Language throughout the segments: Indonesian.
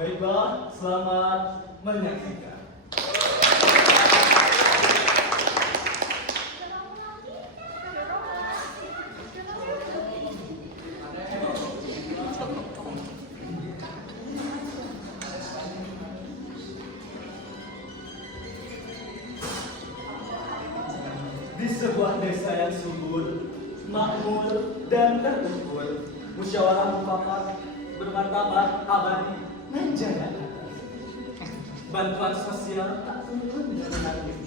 Baiklah, selamat menyaksikan. Di sebuah desa yang subur, makmur, dan terukur, musyawarah mufakat bermartabat abadi menjaga bantuan sosial tak turun dari langit,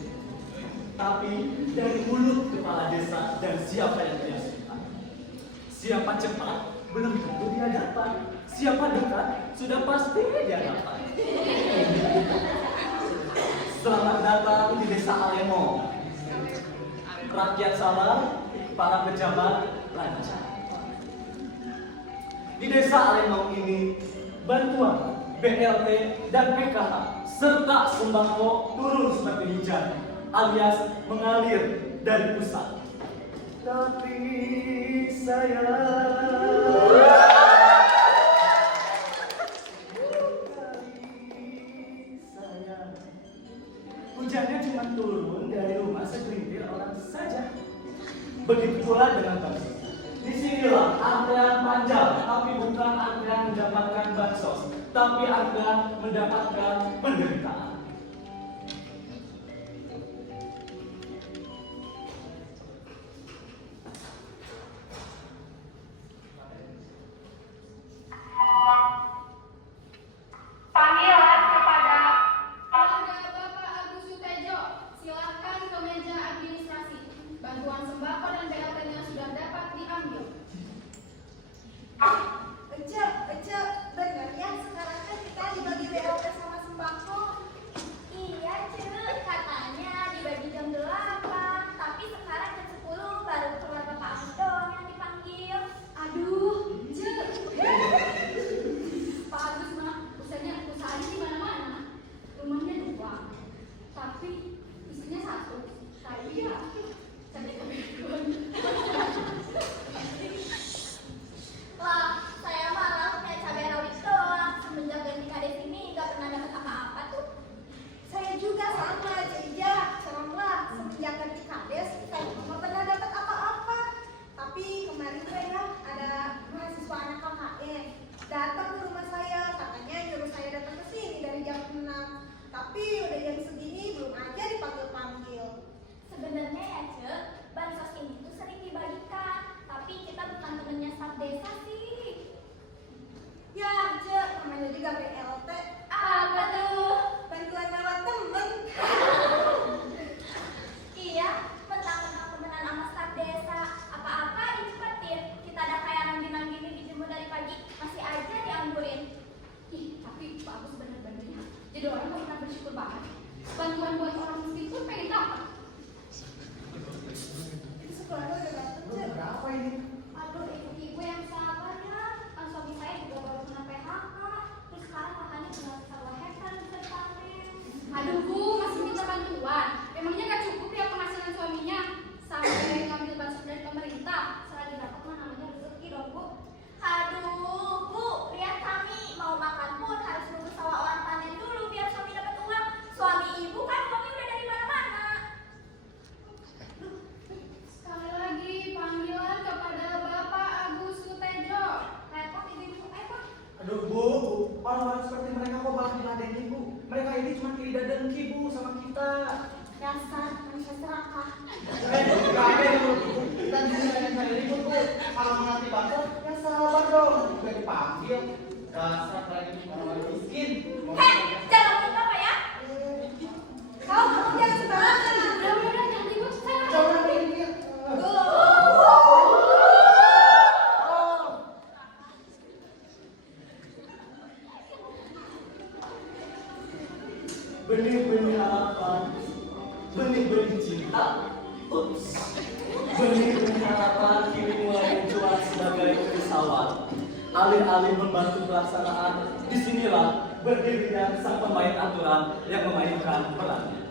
tapi dari mulut kepala desa dan siapa yang dia suka. Siapa cepat belum tentu dia dapat, siapa dekat sudah pasti dia dapat. Selamat datang di desa Alemo. Rakyat sabar, para pejabat lancar. Di desa Alemo ini, bantuan BLT dan PKH serta sembako turun seperti hujan, alias mengalir dari pusat. Tapi saya hujannya cuma turun dari rumah segelintir orang saja. Begitu pula dengan bansos. Disinilah antrean panjang, tapi bukan antrean mendapatkan bansos, tapi antrean mendapatkan penderitaan. Panggilan kepada Bapak Agus Sutejo, silakan ke meja administrasi. Bantuan sembako dan BLT-nya sudah dapat diambil. Bener ya, sekarang kan kita dibagi BLT sama sembako. Iya, Cek. Katanya dibagi jam 8, tapi sekarang jam 10 baru keluar Bapak Agus doang yang dipanggil. Aduh, Cek. Pak Agus mah usahanya di mana-mana. Rumahnya 2, tapi istrinya 1. Tapi ya, jadi kebetulan. Lah, saya malah punya cabai rawit doang. Semenjak ganti kades ini nggak pernah dapat apa-apa tuh. Saya juga sama, Ceja. Sama semenjak ganti kades, saya nggak pernah dapat apa-apa. Tapi kemarin tuh ya ada mahasiswa anak KKN datang ke rumah saya, katanya nyuruh saya datang ke sini dari jam 6. Tapi udah jam segini belum aja dipanggil-panggil. Sebenarnya ya, Cek, bansos ini tuh sering dibagikan, tapi kita bukan temennya staf desa sih. Ya, Cek, namanya juga BLT. Apa tuh? Bantuan lewat temen. Iya, mentang-mentang temenan sama staf desa, apa-apa dicepetin. Kita ada kayak rangginang gini dijemur dari pagi, masih aja dianggurin. Ih, tapi Pak Agus bener-bener ya. Jadi orang nggak pernah bersyukur banget. Bantuan buat orang miskin pun pengen dapat. Itu sekolahnya udah dateng, Cek. Berapa ini? Aduh, ibu-ibu yang sabar ya. Kan suami saya juga baru kena PHK. Terus sekarang katanya tinggal sisa 2 hektar bisa dipanen. Aduh Bu, masih minta bantuan. Emangnya nggak cukup ya penghasilan suaminya? Sampai ngambil bansos dari pemerintah. Selagi dapat mah namanya rezeki dong, Bu. Aduh, Bu, lihat kami mau makan pun harus nunggu sawah orang panen dulu biar suami dapat uang. Suami ibu kan uangnya udah dari mana-mana. Sekali lagi panggilan kepada Bapak Agus Sutejo. Repot ibu-ibu, repot. Aduh bu, orang-orang seperti mereka kok bakal diladeni bu? Mereka ini cuma iri dan dengki bu sama kita. Dasar manusia serakah. Gak ada yang kita juga yang cari ribut bu. Kalau mengerti bansos, ya sabar dong. Juga dipanggil. Dasar kalian ini orang-orang miskin. Hei, jangan ngomong apa ya? Kamu jangan sembarangan. Udah, jangan ribut. Saya Jangan ngerti. ini. Benih-benih harapan, benih-benih cinta, ups. Benih-benih harapan kini mulai mencuat sebagai kerisauan. Alih-alih membantu pelaksanaan, disinilah berdirinya sang pemain aturan yang memainkan perannya.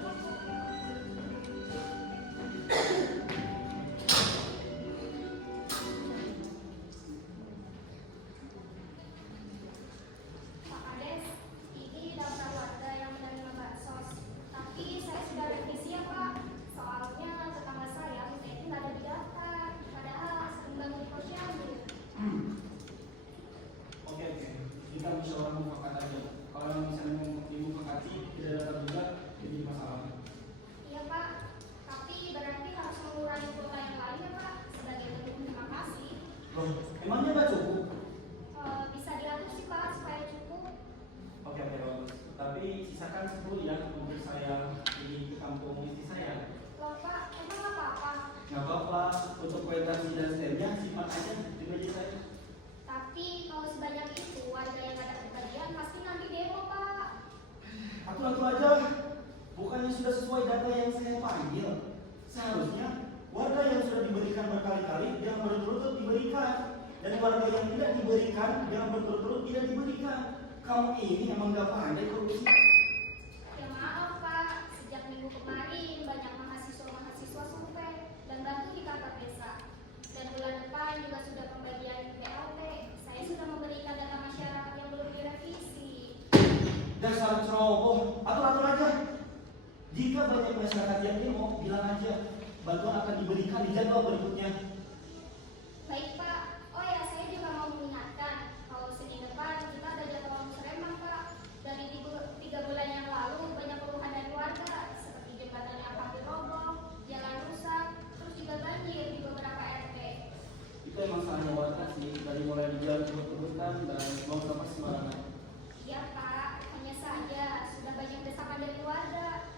Pak Kades, Loh, emangnya nggak cukup? Bisa diatur sih Pak supaya cukup. Oke, bagus. Tapi sisakan 10 ya untuk saya pergi ke kampung istri saya. Loh Pak, emang nggak apa-apa? Nggak apa-apa, untuk kwitansi dan stemnya simpan aja di meja saya. Tapi kalau sebanyak itu warga yang nggak dapat bagian pasti nanti demo Pak. Atur aja. Bukannya sudah sesuai data yang saya panggil. Seharusnya warga yang sudah diberikan berkali-kali yang berturut-turut diberikan, dan warga yang tidak diberikan yang berturut-turut tidak diberikan. Kamu ini emang gak pandai korupsi. Ya maaf Pak, sejak minggu kemarin banyak mahasiswa survei dan bantu di kantor desa. Dan bulan depan juga sudah pembagian PLT. Saya sudah memberikan data masyarakat yang belum direvisi. Dasar ceroboh, atur aja. Jika banyak masyarakat yang demo, bilang aja bantuan akan diberikan di jadwal berikutnya. Baik Pak. Oh ya, saya juga mau mengingatkan kalau Senin depan kita ada jadwal musremang Pak. Dari 3 bulan yang lalu banyak keluhan dari warga seperti jembatan yang hampir roboh, jalan rusak, terus juga banjir di beberapa RT. Itu emang salahnya warga sih, dari mulai dijual kebut-kebutan dan buang sampah sembarangan. Iya Pak, hanya saja sudah banyak desakan dari warga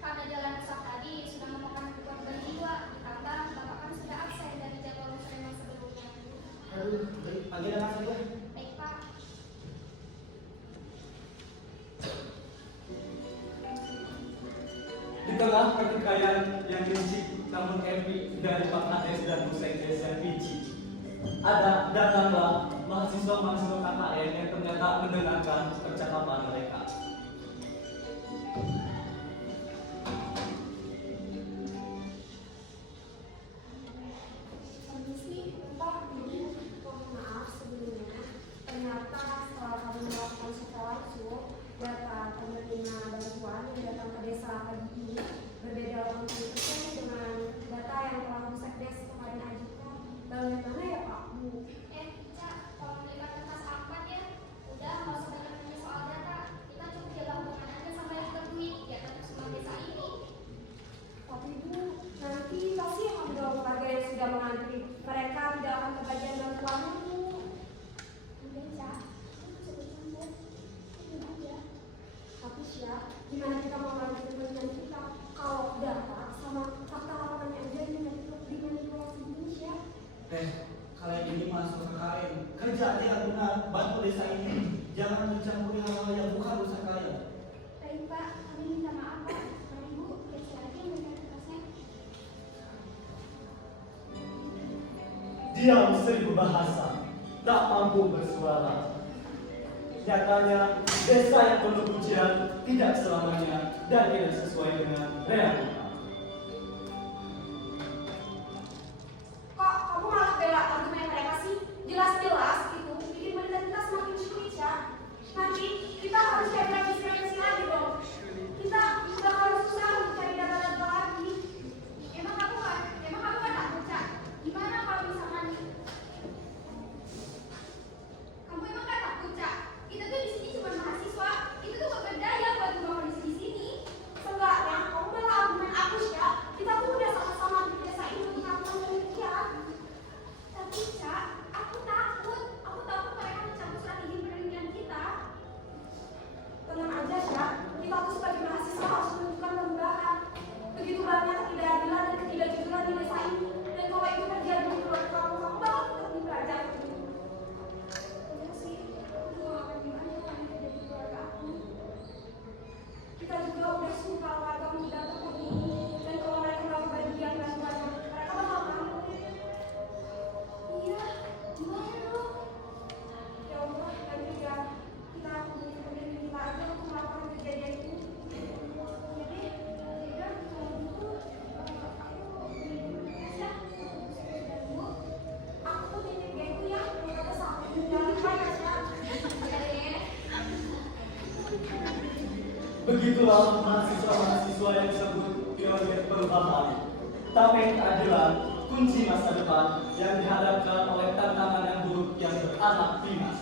karena jalan rusak tadi sudah memakan korban jiwa, ditambah Bapak kan sudah absen dari jadwal musremang sebelumnya. Aduh, baik, panggil anak saja. Baik Pak. Di tengah pertikaian yang licik namun epic dari Pak Kades dan Bu Sekdes yang pici, datanglah mahasiswa-mahasiswa KKN yang ternyata mendengarkan percakapan mereka. Permisi, Pak, ini mohon maaf sebelumnya. Ternyata setelah kami melakukan sekolah data penerima bantuan yang datang ke desa pagi ini berbeda 80% dengan data yang telah Bu Sekdes kemarin ajukan. Bagaimana ya Pak, Bu? Cak, tolong lipat kertas A4 ya. Udah, nggak usah banyak nanya soal data. Kita cukup jaga hubungan aja sampai kita duit, biar tetap semua desa ini. Tapi Bu, nanti pasti ada warga yang sudah mengantri. Mereka tidak akan kebagian bantuannya, Bu. Udah, Cak. Itu campur. Ini aja. Tapi Syah, gimana kita mau melanjutkan penelitian kita kalau data sama fakta lapangannya aja dimanipulasi gini, Syah? Kalian ini masuk KKN, kerja aja yang benar, bantu desa ini. Jangan mencampuri hal-hal yang bukan urusan kalian. Baik Pak, kami minta maaf Pak. Mari Bu, periksa lagi yang berikan kertasnya. Diam seribu bahasa, tak mampu bersuara. Nyatanya, desa yang penuh pujian tidak selamanya dan tidak sesuai dengan realita. Kok kamu malah bela argumen mereka sih? Jelas-jelas itu bikin berita kita semakin sulit, Syah. Nanti kita harus cari referensi lagi dong. Kita bakal susah untuk cari data-data lagi. Emang kamu nggak takut, Cak? Gimana kalau misalkan kamu emang nggak takut, Cak? Kita tuh di sini cuma mahasiswa, itu tuh gak berdaya buat rumah kondisi di sini. Seenggaknya kamu bela argumen aku, Syah. Kita tuh udah sama-sama di desa ini untuk melakukan penelitian. Tapi, Cak, aku takut mereka mencampur strategi penelitian kita. Tenang aja, Syah. Kita tuh sebagai mahasiswa harus menunjukkan perubahan. Begitu banyak ketidakadilan dan ketidakjujuran di desa ini. Dan kalau itu terjadi di keluarga kamu bakal tetap dipelajari. Iya sih, aku juga gak akan gimana kalau ini terjadi di keluarga aku. Kita juga udah suruh kalau warga mau datang ke sini. Dan kalau mereka mau kebagian bantuannya, mereka bakal malu. Iya, gimana dong? Ya Allah, dan juga kita punya pemimpin kita aja untuk melakukan kejadian itu. Ya deh, yaudah, kalau gitu aku beli ya. Bu, Aku tuh titip gitu ya, mereka sama. Jangan lupa ya, Syah. ya deh. Begitulah mahasiswa-mahasiswa yang disebut pionir perubahan. Tameng keadilan, kunci masa depan yang dihadapkan oleh tantangan yang buruk yang beranak pinas.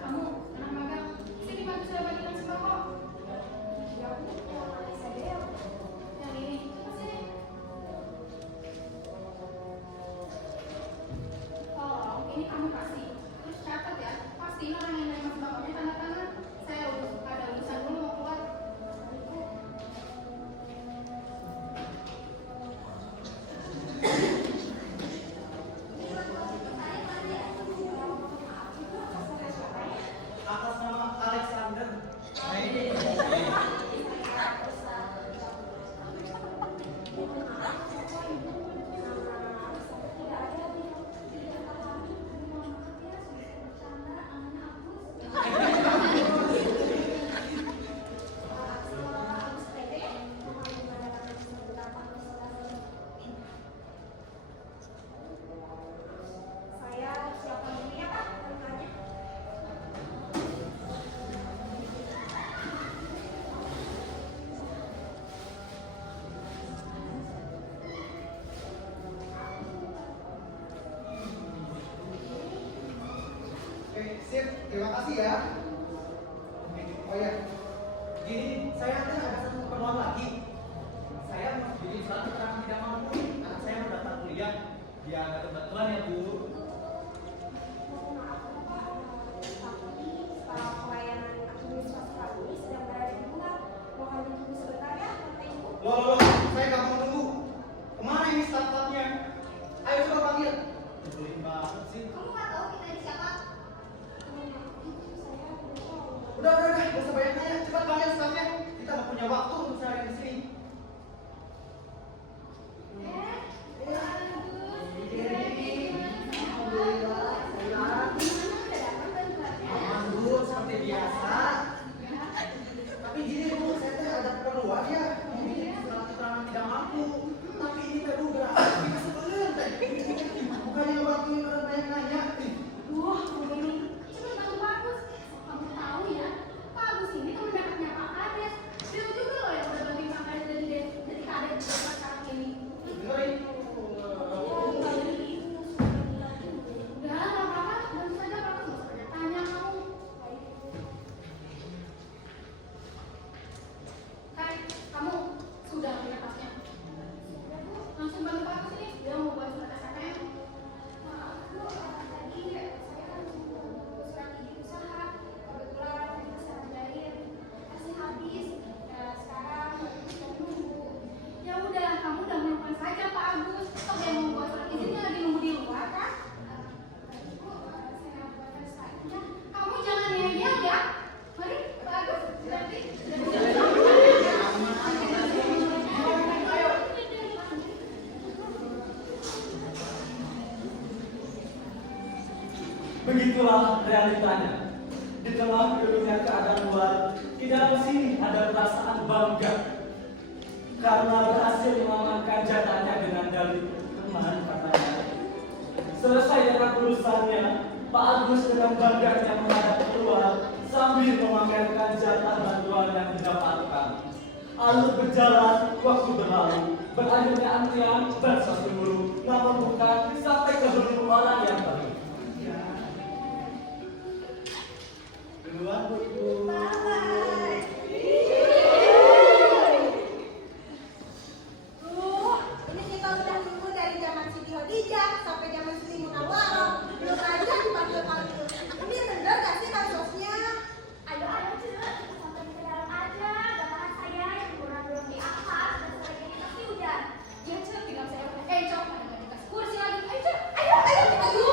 Kamu anak magang, sini bantu saya bagikan sembako. Ya, Bu, yang mana saja ya. Yang ini, pasti ini kamu kasih. Terus catat ya, pastiin orang yang nerima sembakonya tanda tangan. Saya ada urusan dulu mau keluar. Atas nama Alexander. Saya siapkan dulu ya Pak, tanya. Oke, sip. Terima kasih ya. Oh ya, Gini, saya kan ada satu keperluan lagi. Saya mau jadi surat keterangan tidak mampu. Anak saya mau daftar kuliah. Dia ada kebetulan ya Bu. Mohon maaf Pak, tapi setelah pelayanan administrasi kami sedang berada di luar. Mohon ditunggu sebentar ya, Bapak Ibu. loh, saya nggak mau nunggu. Kemana ini staff-staffnya? Ayo coba panggil. Nyebelin banget sih. Kamu nggak tahu kita ini siapa? Udah, nggak usah banyak tanya. Cepat panggil staffnya. Kita nggak punya waktu untuk seharian di sini. Aman Bu, seperti biasa. Tapi gini Bu, saya tuh ada keperluan ya. Mau bikin surat keterangan tidak mampu. Tapi ini teh udah kita sebelum teh. Bukannya ngebantuin orang banyak nanya. Wah, ini cepet bantu bagus. Kamu tahu ya, Pak Agus ini teman dekatnya Pak Kades. Dia juga loh yang udah bantuin Pak Kades jadi kades di tempat sekarang ini. Dengerin. Udah, nggak apa-apa. Bantu saja Pak Agus. Nggak usah banyak tanya kamu. Hai, kamu sudah punya tasnya? Langsung bantu Pak Agus ini. Dia mau buat surat SNM. Maaf Bu, tadi saya kan mau surat izin usaha. Kebetulan tadi saya kerjain masih habis. Dan sekarang sudah nunggu. Ya udah, kamu udah melupakan saja Pak Agus. Toh dia mau buat surat izinnya lagi nunggu di luar kan? Ibu, saya buatkan selanjutnya. Kamu jangan ngeyel ya. Mari, Pak Agus. Nanti. Begitulah realitanya. Di tengah gedungnya keadaan luar, di dalam sini ada perasaan bangga karena berhasil mengamankan jatahnya dengan dalih teman katanya. Selesai dengan urusannya, Pak Agus dengan bangganya menghadap keluar sambil memamerkan jatah bantuan yang didapatkan. Alur berjalan, waktu berlalu, berakhirnya antrian dan satu guru, namun bukan sampai ke belum orang yang baru. Duluan Bu Ibu. Ini kita udah nunggu dari zaman Siti Khadijah sampai zaman Siti Munawwaroh. Belum aja dipanggil-panggil. Ini bener gak sih kasusnya? Ayo, Cek. Sampai ke dalam aja. Gambaran saya yang belum diangkat dan sebagainya. Tapi udah. Ya, Cek, tinggal saya. Cok, ada nggak dikasih kursi lagi? Ayo, Cek. Ayo kita dulu.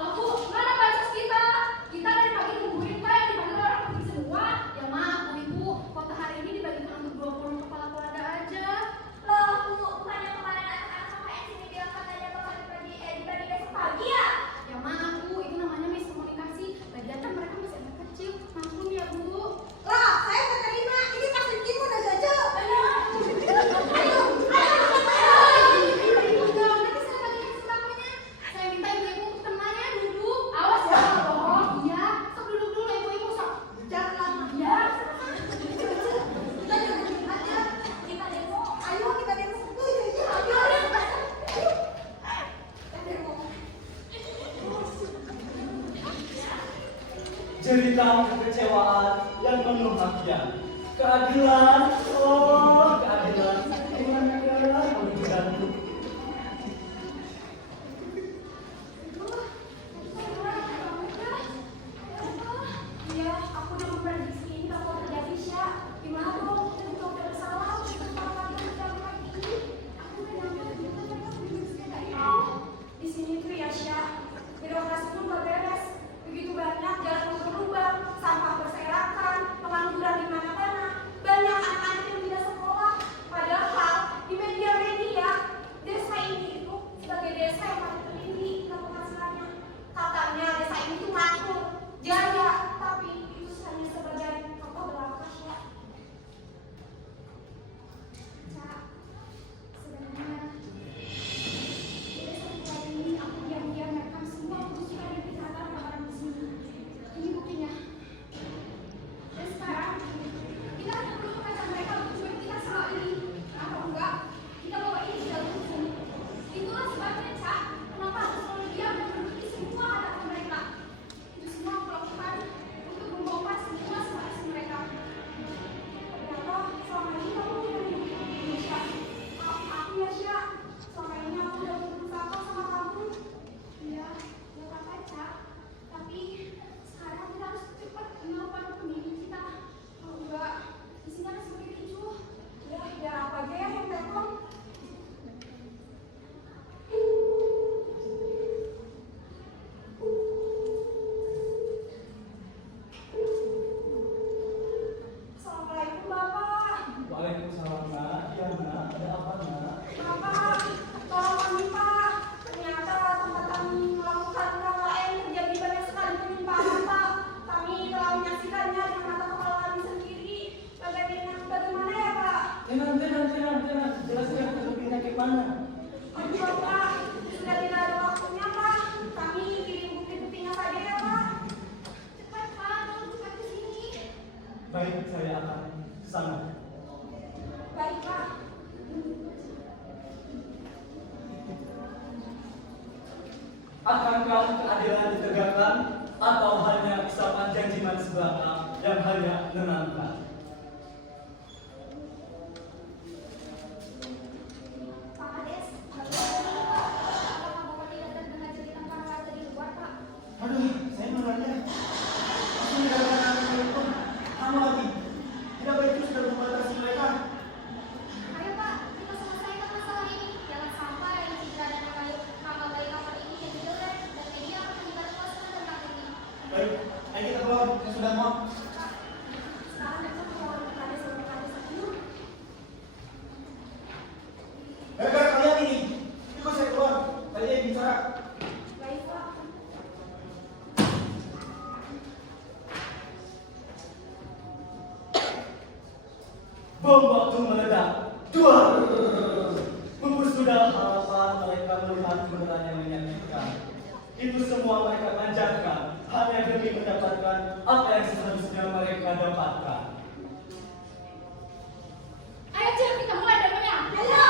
Loh, Bu, mana bansos kita? Kita dari pagi nungguin Pak yang dipanggil orang pergi semua. Ya maaf, Bu Ibu, kota hari ini dibagikan untuk 20 kepala keluarga aja. Loh, Bu, bukannya kemarin anak-anak KKN sini bilang katanya bakal dibagi besok pagi ya? Ya maaf, Bu, itu namanya miskomunikasi. Lagian kan mereka masih anak kecil. Maklum ya, Bu. Lah, saya nggak terima. Ini pasti Timu udah gagal. Ayo. Saya minta ibu-ibu tenangnya duduk. Awas ya, kalau bohong. Iya, sok duduk dulu ibu-ibu sok. Jangan lama. Iya. Kita jangan aja. Kita demo. Ayo kita demo. Ayo. Kita demo. Cerita kekecewaan yang penuh hakian. Keadilan, oh keadilan, di mana keadilan? mana? Aduh Bapak, sudah tidak ada waktunya Pak. Kami kirim bukti-buktinya saja ya Pak. Cepat Pak, tolong cepat ke sini. Baik, saya akan ke sana. Baik Pak. Akankah keadilan ditegakkan atau hanya ucapan janji manis belaka yang hanya menenangkan? Pak Kades, bagaimana ini Pak? Apakah Bapak tidak terdengar cerita para warga di luar Pak? Aduh, saya mendengarnya. Aku tidak akan itu. Kamu lagi. Tidak baik itu sudah membatasi mereka. Ayo Pak, kita selesaikan masalah ini. Jangan sampai citra dan nama baik kapal ini jadi jelek dan media akan menyebar luaskan tentang ini. Baik, ayo kita keluar. Yang sudah mau. Sekarang kita keluar ke Kades sama Kades aku. Gara-gara kalian ini, ikut saya keluar. Kalian bicara. Baik Pak. Bom waktu meledak. Duar. Pupus sudah harapan mereka melihat kebenaran yang menyakitkan. Itu semua mereka manjakan hanya demi mendapatkan apa yang seharusnya mereka dapatkan. Ayo Cil, kita mulai demonya. Ayo.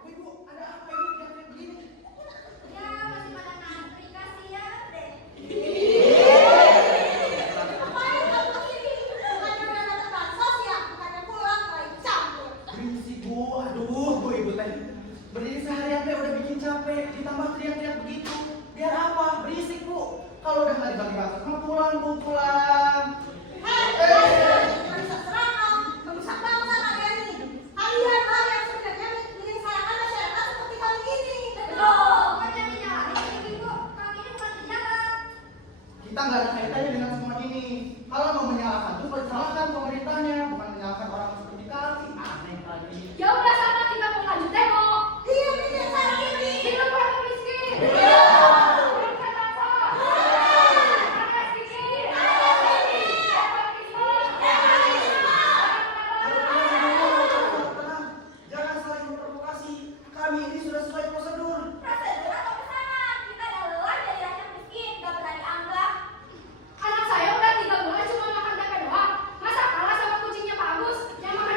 Ibu, ada apa ini? Teriak-teriak begini. Ya, masih pada ngantri, kasihan deh. Ngapain kamu kesini? Bukannya udah datang bansos ya? Bukannya pulang, malah ikut campur. Berisik bu, aduh bu ibu teh. Berdiri seharian teh udah bikin capek, ditambah teriak-teriak begitu. Biar apa? Berisik bu. Kalau udah nggak dibagi bakso, mah pulang bu, pulang. Bisa serangan, merusak bangsa kalian ini. Kalian lah yang sebenarnya menyengsarakan masyarakat seperti kali ini. Betul, bukannya menyalahi ibu. Kami ini bukan pejabat. Kita nggak ada kaitannya dengan semua ini. Kalau mau menyalahkan tuh salahkan pemerintahnya, bukan menyalahkan orang seperti kami. Aneh lagi. Ya udah sana kita mau lanjut demo. Iya, ini saya ini. Hidup orang miskin. Hidup bangsa. Rakyat miskin. Tenang, jangan saling memprovokasi. Kami ini sudah sesuai prosedur. Prosedur atau pesanan? Kita dah lelah jadi rakyat miskin, gak berani anggap. Anak saya udah 3 bulan cuma makan tempe doang. Masa kalah sama kucingnya Pak Agus yang makan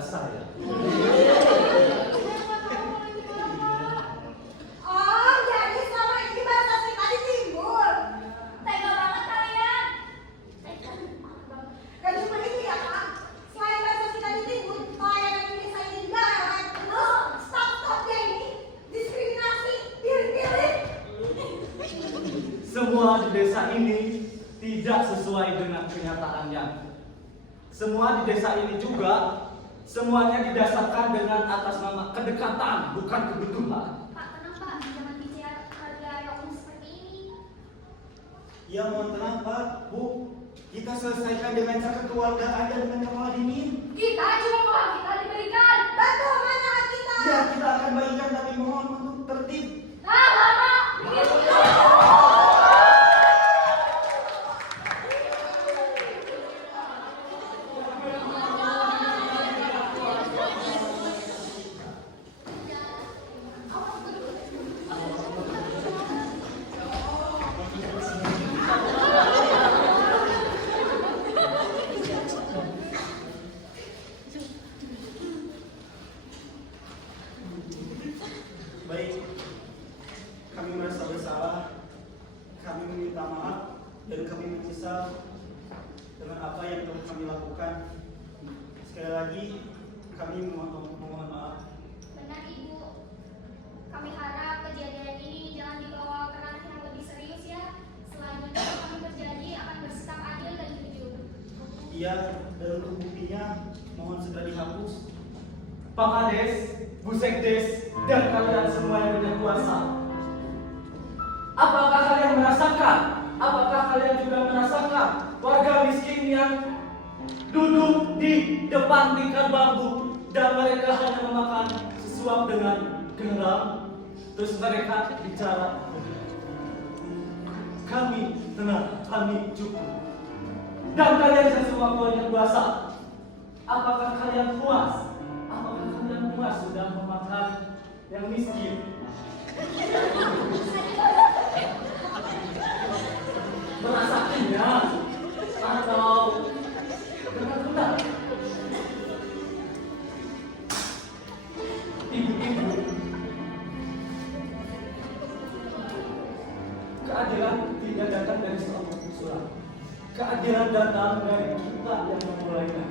saudara saya. Oh, jadi selama ini bahasa kita di timur. Tega banget kalian. Gak cuma itu ya kak. Selain bahasa kita di timur, pelayanan Indonesia ini juga lewat. Terus stop-stopnya ini diskriminasi, pilih-pilih. Semua di desa ini tidak sesuai dengan kenyataannya. Semua di desa ini juga semuanya didasarkan dengan atas nama kedekatan, bukan kebutuhan. Pak, tenang Pak, jangan bicara harga rokok seperti ini. Ya mohon tenang Pak, Bu. Kita selesaikan dengan cara kekeluargaan dan dengan kepala dingin. Kita cuma mau hak kita diberikan. Betul, mana hak kita? Ya kita akan bagikan tapi mohon untuk tertib. Nah, lama. Baik, kami merasa bersalah, kami meminta maaf, dan kami menyesal dengan apa yang telah kami lakukan. Sekali lagi, kami mohon maaf. Benar Ibu. Kami harap kejadian ini jangan dibawa ke ranah yang lebih serius ya. Selanjutnya kami berjanji akan bersikap adil dan jujur. Iya, dan untuk buktinya, mohon segera dihapus. Pak Kades, Bu Sekdes, dan kalian semua yang punya kuasa. Apakah kalian merasakan? Apakah kalian juga merasakan warga miskin yang duduk di depan tikar bambu dan mereka hanya memakan sesuap dengan garam, terus mereka bicara, kami tenang, kami cukup. Dan kalian semua punya kuasa. Apakah kalian puas? Apakah kalian puas sudah memakan yang miskin? Merasa kenyang atau benar-benar? Ibu-ibu, keadilan tidak datang dari seorang pesulap. Keadilan datang dari kita yang memulainya,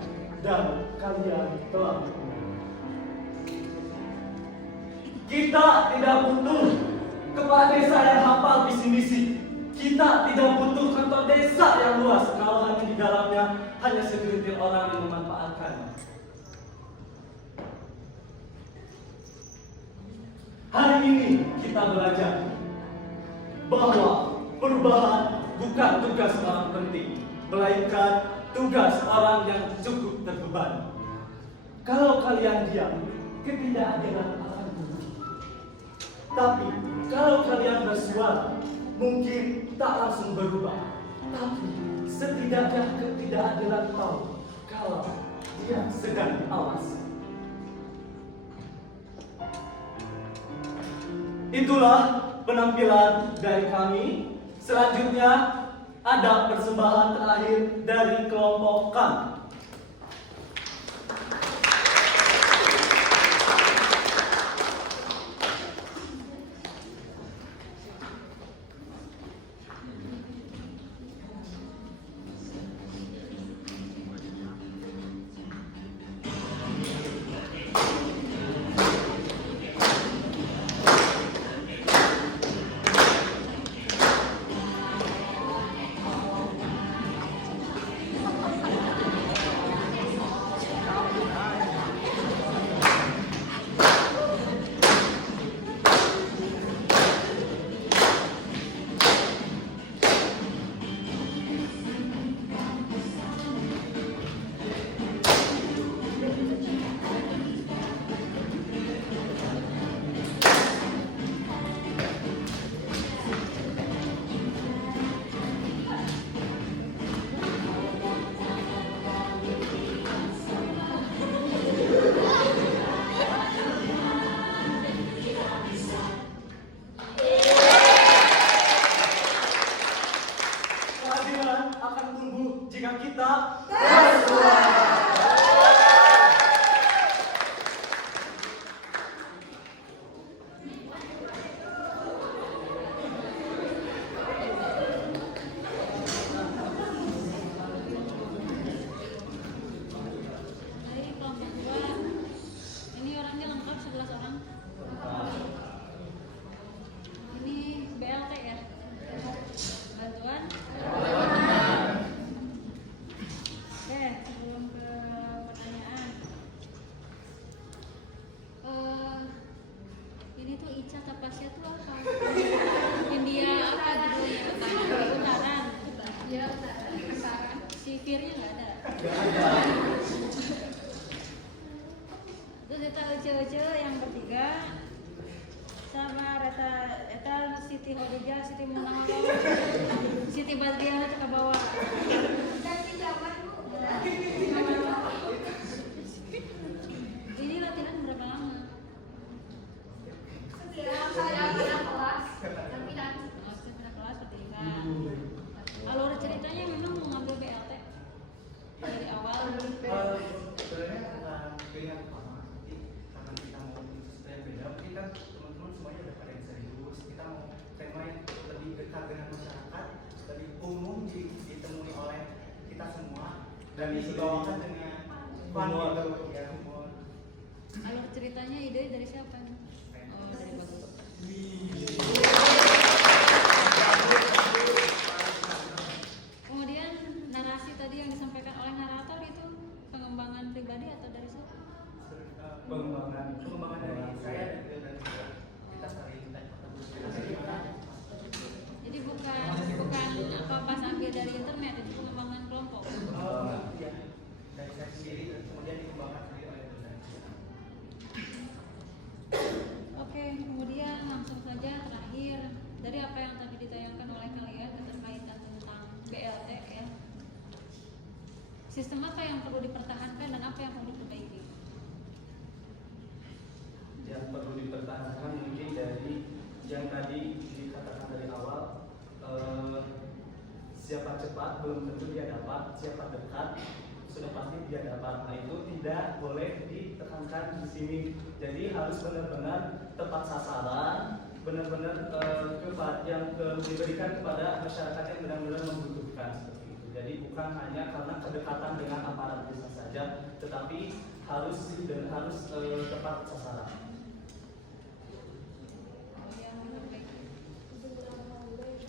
dan kalian telah memulai. Kita tidak butuh kepala desa yang hafal visi-misi. Kita tidak butuh kantor desa yang luas kalau hanya di dalamnya hanya segelintir orang yang memanfaatkannya. Hari ini kita belajar bahwa perubahan bukan tugas orang penting, melainkan tugas orang yang cukup terbebani. Kalau kalian diam, ketidakadilan akan tumbuh. Tapi kalau kalian bersuara, mungkin tak langsung berubah, tapi setidaknya ketidakadilan tahu kalau dia sedang diawasi. Itulah penampilan dari kami. Selanjutnya ada persembahan terakhir dari kelompok kami. eta ece yang bertiga sama eta Siti Khadijah, Siti Munawwarah, Siti Badriah ke bawah. Ganti zaman Bu. Ini latihan berapa lama? Setiap Saya hari. pindah kelas. Yang pindah. Oh, pindah kelas bertiga. Alur ceritanya memang mau ngambil BLT dari awal. Sebenarnya pilihan pertama, nanti karena kita mau sesuatu yang beda, mungkin kan teman-teman semuanya udah pada yang serius. Kita mau tema yang lebih dekat dengan masyarakat, lebih umum ditemui oleh kita semua dan dibawakan dengan Humor. gitu, ya humor. Alur ceritanya ide dari siapa? Oh, dari Bagus. Kemudian narasi tadi yang disampaikan oleh narator itu pengembangan pribadi atau dari siapa? Pengembangan dari saya dan juga kita saling gimana. Jadi bukan apa pas ambil dari internet, itu pengembangan kelompok. Ya, dari saya sendiri dan kemudian dikembangkan sendiri oleh dosen. Oke, kemudian langsung saja terakhir dari apa yang tadi ditayangkan oleh kalian keterkaitan tentang BLT ya. Sistem apa yang perlu dipertahankan dan apa yang perlu diperbaiki? Yang perlu dipertahankan mungkin dari yang tadi dikatakan dari awal, siapa cepat belum tentu dia dapat, siapa dekat sudah pasti dia dapat. Nah itu tidak boleh ditekankan di sini. Jadi harus benar-benar tepat sasaran, benar-benar yang diberikan kepada masyarakat yang benar-benar membutuhkan seperti itu. Jadi bukan hanya karena kedekatan dengan aparat desa saja, tetapi harus tepat sasaran. Yang diperbaiki.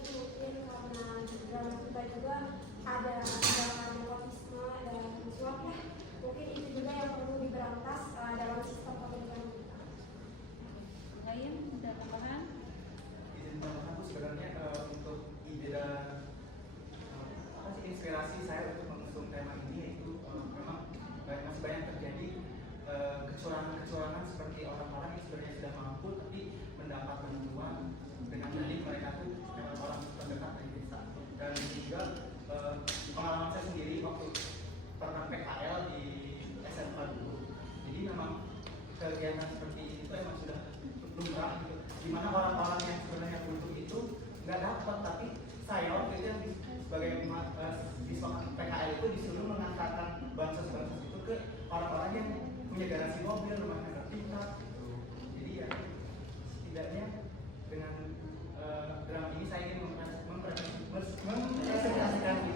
Mungkin karena dalam kita juga ada nepotisme dan suap ya. Mungkin itu juga yang perlu diberantas dalam sistem pemerintahan kita. Lain ada tambahan? Izin tambahan Bu, sebenarnya untuk ide dan apa sih inspirasi saya untuk mengusung tema ini yaitu memang masih banyak terjadi kecurangan-kecurangan seperti orang-orang yang sebenarnya sudah mampu tapi mendapat bantuan dengan dalih mereka tuh memang orang terdekat dari desa. Dan juga pengalaman saya sendiri waktu pernah PKL di SMK dulu. Jadi memang kegiatan seperti ini tuh emang sudah lumrah gitu. Dimana orang-orang yang sebenarnya butuh itu nggak dapat, tapi saya waktu itu yang sebagai siswa PKL itu disuruh mengantarkan bansos-bansos itu ke orang-orang yang